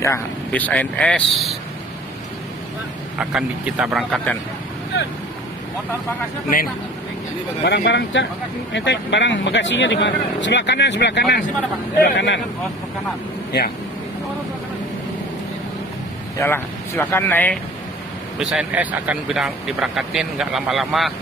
Ya, bis ANS akan kita berangkatkan. Nen, barang-barang cak, ente barang bagasinya di mana? Sebelah kanan, sebelah kanan, sebelah kanan. Ya, yalah, silakan naik bis ANS akan diberangkatin nggak lama-lama.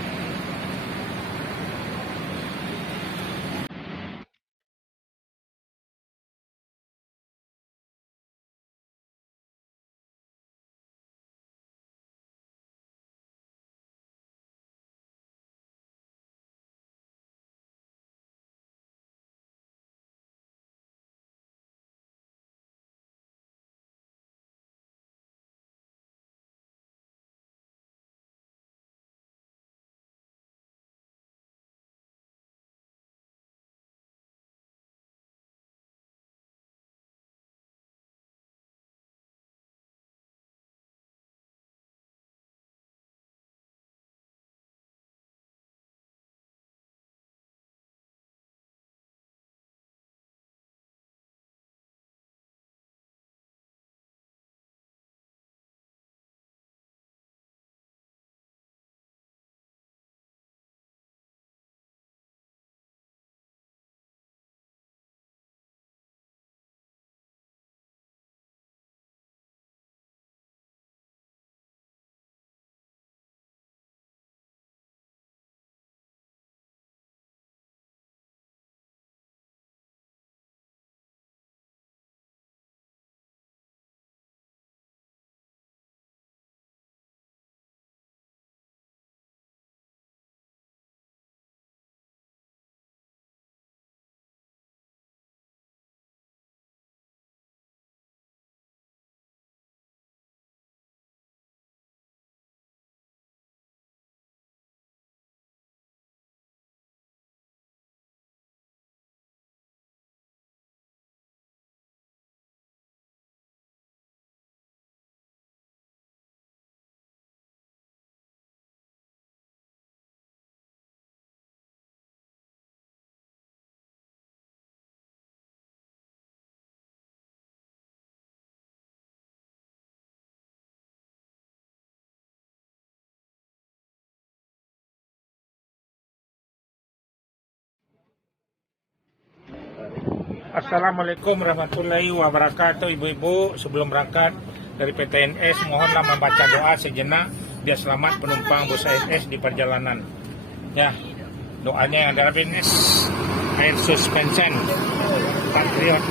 Assalamualaikum warahmatullahi wabarakatuh. Ibu-ibu, sebelum berangkat dari PTNS, mohonlah membaca doa sejenak biar selamat penumpang bus ANS di perjalanan. Ya, doanya yang ada ini air suspension Patriot.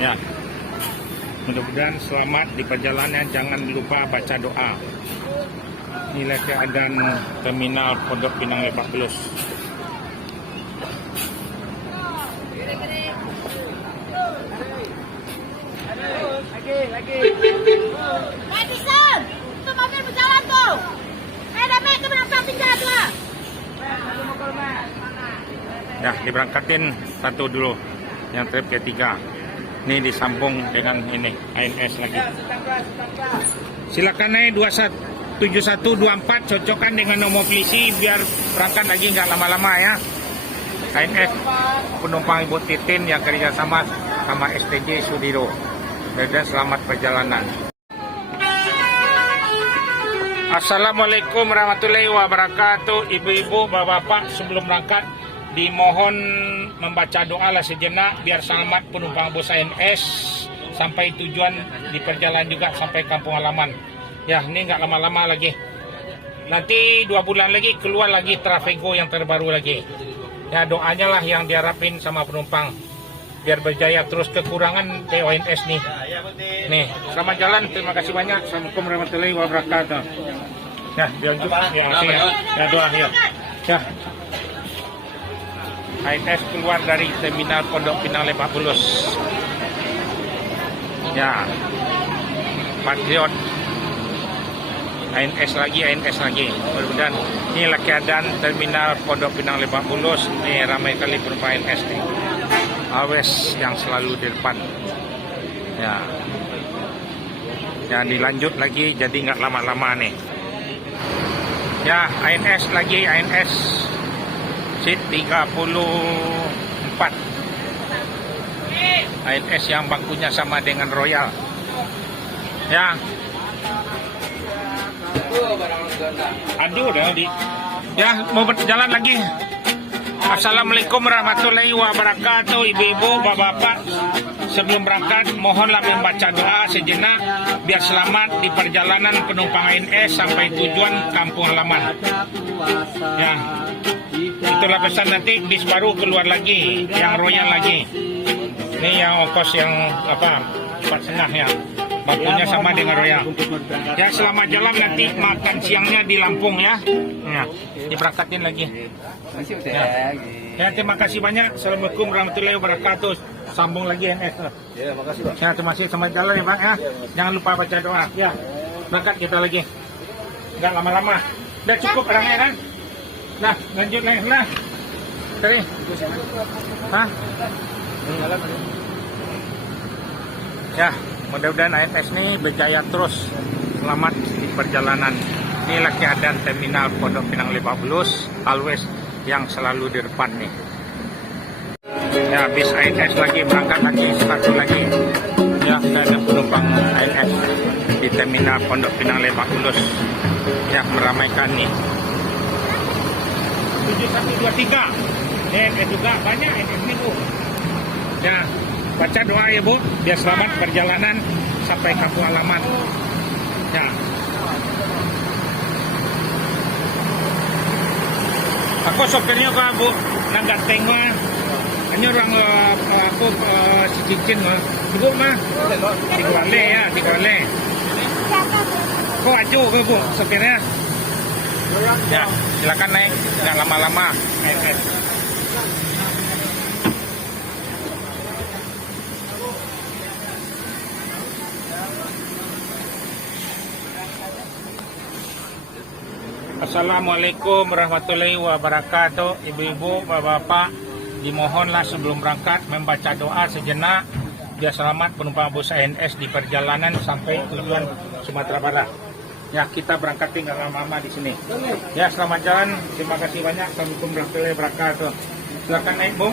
Ya, mudah-mudahan selamat di perjalanan. Jangan lupa baca doa. Inilah keadaan terminal Pondok Pinang Lebak Bulus. Lagi. Sam, itu mobil berjalan tuh. Damai ke belakang tinggal lah. Ya, diberangkatin satu dulu, yang trip ketiga. Ini disambung dengan ini ANS lagi. Silakan naik 7124, cocokkan dengan nomor polisi biar berangkat lagi nggak lama-lama ya. ANS penumpang Ibu Titin yang kerjasama sama STJ Sudiro. Dan selamat perjalanan. Assalamualaikum warahmatullahi wabarakatuh. Ibu-ibu, bapak-bapak, sebelum berangkat dimohon membaca doa lah sejenak biar selamat penumpang bus ANS sampai tujuan di perjalanan juga sampai kampung halaman. Ya, ini nggak lama-lama lagi. Nanti 2 bulan lagi keluar lagi Trafego yang terbaru lagi. Ya, doanya lah yang diharapin sama penumpang biar berjaya terus. Kekurangan TONS nih. Nih, selamat jalan. Terima kasih banyak. Assalamualaikum warahmatullahi wabarakatuh. Ya, dilanjut. Ya, doa ya. Ya. ANS keluar dari terminal Pondok Pinang Lebak Bulus. Ya. Patriot. ANS lagi. Mudah-mudahan inilah keadaan terminal Pondok Pinang Lebak Bulus. Ini ramai kali penumpang ANS nih. Awes yang selalu di depan. Ya. Ya, dilanjut lagi jadi nggak lama-lama nih. Ya, ANS lagi. seat 34. ANS yang bangkunya sama dengan Royal. Ya. Aduh, udah di. Ya, mau berjalan lagi. Assalamualaikum warahmatullahi wabarakatuh, ibu-ibu, bapak-bapak. Sebelum berangkat, mohonlah membaca doa sejenak biar selamat di perjalanan penumpang ANS sampai tujuan kampung halaman. Ya, itulah pesan. Nanti bis baru keluar lagi, yang Royal lagi. Ini yang ongkos yang apa? 4,5 ya. Bangkunya sama dengan Royal. Ya, selamat jalan, nanti makan siangnya di Lampung ya. Ya, diberangkatin lagi. Ya, terima kasih banyak. Assalamualaikum warahmatullahi wabarakatuh. Sambung lagi NS. Ya, makasih Pak. Ya, terima kasih. Selamat jalan ya Pak ya. Jangan lupa baca doa. Ya, berangkat kita lagi. Enggak lama-lama. Udah cukup orangnya kan? Nah, lanjut lagi. Nah, tadi. Hah? Ya, mudah-mudahan ANS ini berjaya terus, selamat di perjalanan. Inilah keadaan terminal Pondok Pinang Lebak Bulus, always yang selalu di depan nih. Ya, bis ANS lagi berangkat lagi, satu lagi. Ya, ada penumpang ANS di terminal Pondok Pinang Lebak Bulus yang meramaikan nih. 7123. ANS juga banyak ANS ini Bu. Ya, baca doa ya Bu, biar selamat perjalanan sampai kampung halaman. Ya. Aku sopirnya kok Bu, nggak tengok. Hanya orang aku si cincin mah. Ibu mah di Kuala ya, di Kuala. Kok aju ke Bu sopirnya? Ya, silakan naik, nggak lama-lama. Naik. Assalamualaikum warahmatullahi wabarakatuh. Ibu-ibu, bapak-bapak, dimohonlah sebelum berangkat membaca doa sejenak biar selamat penumpang bus ANS di perjalanan sampai tujuan Sumatera Barat. Ya, kita berangkat tinggal lama-lama di sini. Ya, selamat jalan. Terima kasih banyak. Assalamualaikum warahmatullahi wabarakatuh. Silakan naik Bu.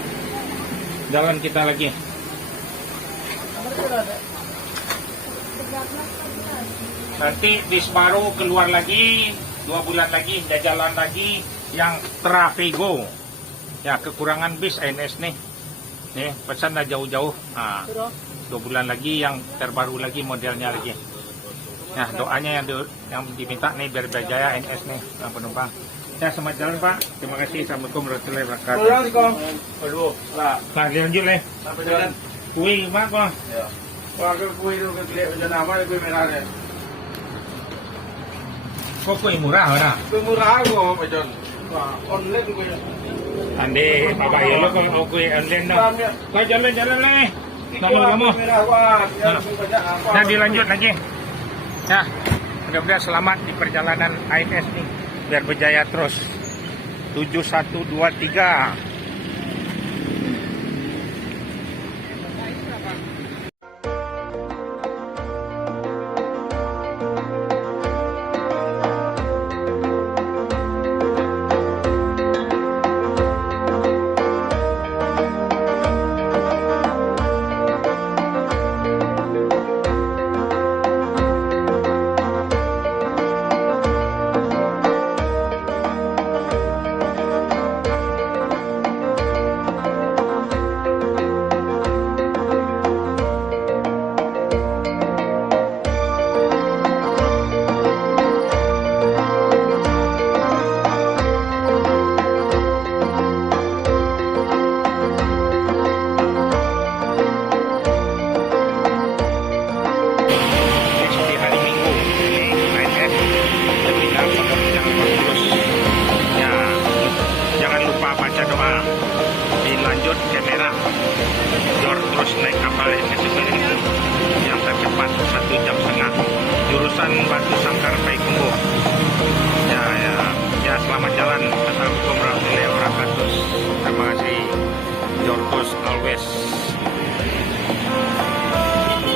Jalan kita lagi. Nanti bis baru keluar lagi. 2 bulan lagi, jalan lagi yang Trafego. Ya, kekurangan bis ANS nih. Nih, pesan dah jauh-jauh. Nah, 2 bulan lagi yang terbaru lagi modelnya lagi. Nah, doanya yang diminta nih biar berjaya ANS nih, yang penumpang. Ya, selamat jalan Pak. Terima kasih. Assalamualaikum warahmatullahi wabarakatuh. Aduh, lah. Nah, lanjut leh. Sampai jalan. Kuih, mak kok. Ya. Wah, kue itu kelihat macam nama kue merah ni. Kok kuih murah mana? Kue murah aku macam. Wah, online kue. Ande, Bapak ya lo kalau mau kuih online dah. Lah jalan-jalan leh. Lama-lama. Merah wah, Nah. banyak apa. Nah, dilanjut lagi. Nah, mudah-mudahan selamat di perjalanan ANS nih. Biar berjaya terus. 7123.